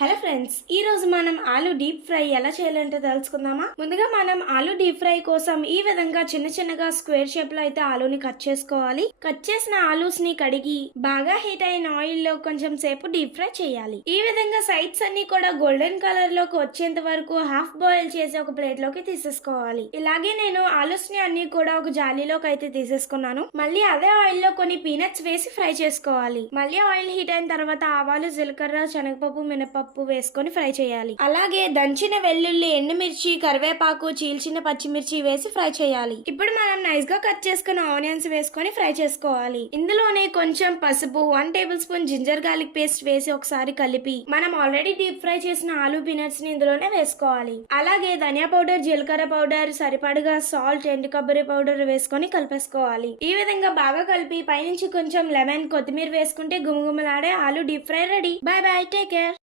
Hello friends, ఈ రోజు మనం ఆలు డీప్ ఫ్రై ఎలా చేయాలంటే తెలుసుకుందామా. ముందుగా మనం ఆలు డీప్ ఫ్రై కోసం ఈ విధంగా చిన్న చిన్నగా స్క్వేర్ షేప్ లో అయితే ఆలూని కట్ చేసుకోవాలి. కట్ చేసిన ఆలూస్ ని కడిగి బాగా హీట్ అయిన ఆయిల్ లో కొంచెం సేపు డీప్ ఫ్రై చేయాలి. ఈ విధంగా సైడ్స్ అన్ని కూడా గోల్డెన్ కలర్ లోకి వచ్చేంత వరకు హాఫ్ బాయిల్ చేసి ఒక ప్లేట్ లోకి తీసేసుకోవాలి. ఇలాగే నేను ఆలూస్ ని అన్ని కూడా ఒక జాలీలోకి అయితే తీసేసుకున్నాను. మళ్ళీ అదే ఆయిల్ లో కొన్ని పీనట్స్ వేసి ఫ్రై చేసుకోవాలి. మళ్ళీ ఆయిల్ హీట్ అయిన తర్వాత ఆవాలు, జీలకర్ర, శనగపప్పు, మినపప్పు వేసుకొని ఫ్రై చేయాలి. అలాగే దంచిన వెల్లుల్లి, ఎండుమిర్చి, కరివేపాకు, చీల్చిన పచ్చిమిర్చి వేసి ఫ్రై చేయాలి. ఇప్పుడు మనం నైస్ గా కట్ చేసుకున్న ఆనియన్స్ వేసుకొని ఫ్రై చేసుకోవాలి. ఇందులోనే కొంచెం పసుపు, 1 table spoon ginger garlic paste వేసి ఒకసారి కలిపి మనం ఆల్రెడీ డీప్ ఫ్రై చేసిన ఆలూ పీనట్స్ ని ఇందులోనే వేసుకోవాలి. అలాగే ధనియా పౌడర్, జీలకర్ర పౌడర్, సరిపడగా సాల్ట్, ఎండు కొబ్బరి పౌడర్ వేసుకొని కలిపేసుకోవాలి. ఈ విధంగా బాగా కలిపి పైనుంచి కొంచెం లెమన్, కొత్తిమీర వేసుకుంటే గుమగుమలాడే aloo deep fry ready. By by, take care.